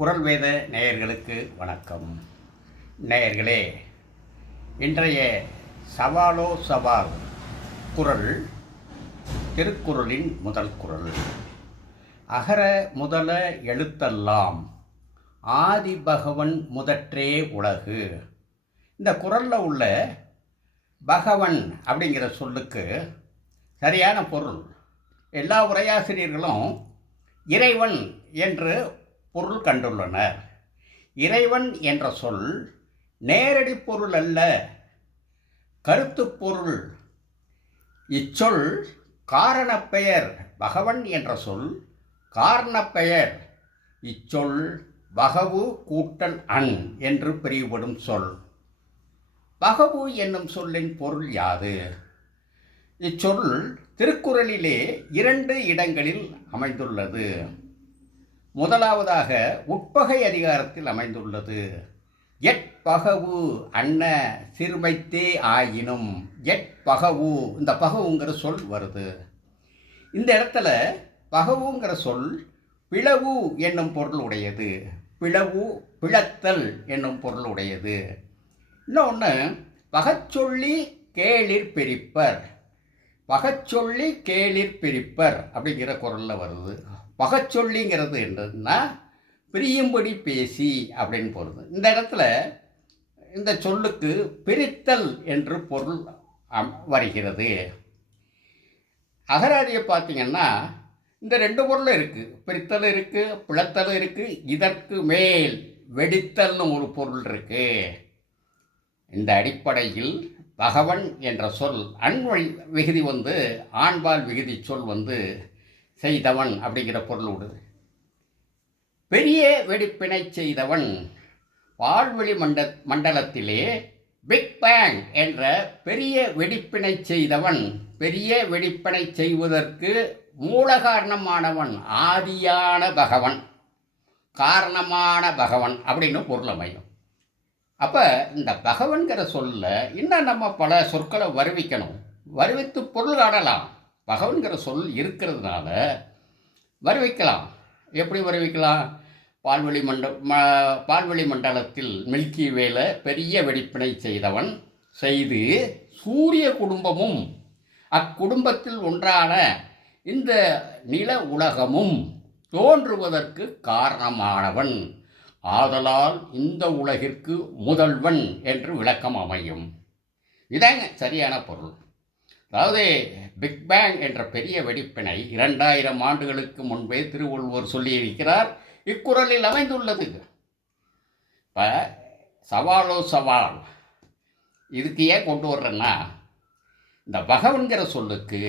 குரல் வேத நேயர்களுக்கு வணக்கம். நேயர்களே, இன்றைய சவாலோ சவால் குரல் திருக்குறளின் முதல் குரல். அகர முதல எழுத்தெல்லாம் ஆதி பகவன் முதற்றே உலகு. இந்த குரலில் உள்ள பகவன் அப்படிங்கிற சொல்லுக்கு சரியான பொருள் எல்லா உரையாசிரியர்களும் இறைவன் என்று பொருள் கண்டுள்ளனர். இறைவன் என்ற சொல் நேரடி பொருள் அல்ல, கருத்து பொருள். இச்சொல் காரணப்பெயர். பகவன் என்ற சொல் காரணப்பெயர். இச்சொல் பகவு கூட்டல் அன் என்று பிரிவுபடும் சொல். பகவு என்னும் சொல்லின் பொருள் யாது? இச்சொல் திருக்குறளிலே 2 இடங்களில் அமைந்துள்ளது. முதலாவதாக உட்பகை அதிகாரத்தில் அமைந்துள்ளது. எட்பகவு அன்ன சிறுமைத்தே ஆயினும். எட்பகவு, இந்த பகவுங்கிற சொல் வருது. இந்த இடத்துல பகவுங்கிற சொல் பிளவு என்னும் பொருள் உடையது. பிளவு, பிளத்தல் என்னும் பொருள் உடையது. இன்னொன்று பகச்சொல்லி கேளிர் பிரிப்பர். பகச்சொல்லி கேளிர் பிரிப்பர் அப்படிங்கிற குரலில் வருது. பகச்சொல்லிங்கிறது என்னதுன்னா பிரியும்படி பேசி அப்படின்னு பொருள். இந்த இடத்துல இந்த சொல்லுக்கு பிரித்தல் என்று பொருள் வருகிறது. அகராதியை பார்த்தீங்கன்னா இந்த 2 பொருளும் இருக்குது. பிரித்தல் இருக்குது, பிளத்தல் இருக்குது. இதற்கு மேல் வெடித்தல்னு ஒரு பொருள் இருக்குது. இந்த அடிப்படையில் பகவன் என்ற சொல் அன்வழி விகுதி ஆண்பால் விகுதி சொல் செய்தவன் அப்படிங்கிற பொருள் உண்டு. பெரிய வெடிப்பினை செய்தவன். பால்வெளி மண்டலத்திலே பிக் பேங் என்ற பெரிய வெடிப்பினை செய்தவன். பெரிய வெடிப்பினை செய்வதற்கு மூல காரணமானவன், ஆதியான பகவன், காரணமான பகவன் அப்படின்னு பொருள் அமையும். அப்போ இந்த பகவன்கிற சொல்ல இன்னும் நம்ம பல சொற்களை வருவிக்கணும். வருவித்து பொருள் காணலாம். பகவன்கிற சொல் இருக்கிறதுனால வருவிக்கலாம். எப்படி வருவிக்கலாம்? பால்வெளி மண்டலத்தில் மில்கி வேல பெரிய வெடிப்பினை செய்தவன். செய்து சூரிய குடும்பமும் அக்குடும்பத்தில் ஒன்றான இந்த நில உலகமும் தோன்றுவதற்கு காரணமானவன். ஆதலால் இந்த உலகிற்கு முதல்வன் என்று விளக்கம் அமையும். இதாங்க சரியான பொருள். அதாவது பிக் பேங் என்ற பெரிய வெடிப்பினை 2000 ஆண்டுகளுக்கு முன்பே திருவள்ளுவர் சொல்லியிருக்கிறார். இக்குறளில் அமைந்துள்ளது. இப்போ சவாலோ சவால் இதுக்கு ஏன் கொண்டு வர்றேன்னா, இந்த பகவன்கிற சொல்லுக்கு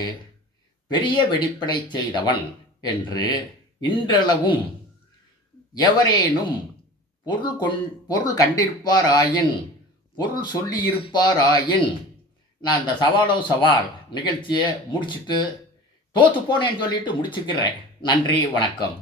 பெரிய வெடிப்பினை செய்தவன் என்று இன்றளவும் எவரேனும் பொருள் கண்டிருப்பார் ஆயின், பொருள் சொல்லியிருப்பார் ஆயின், நான் இந்த சவாலோ சவால் நிகழ்ச்சியை முடிச்சுட்டு தோற்று போனேன்னு சொல்லிட்டு முடிச்சுக்கிறேன். நன்றி, வணக்கம்.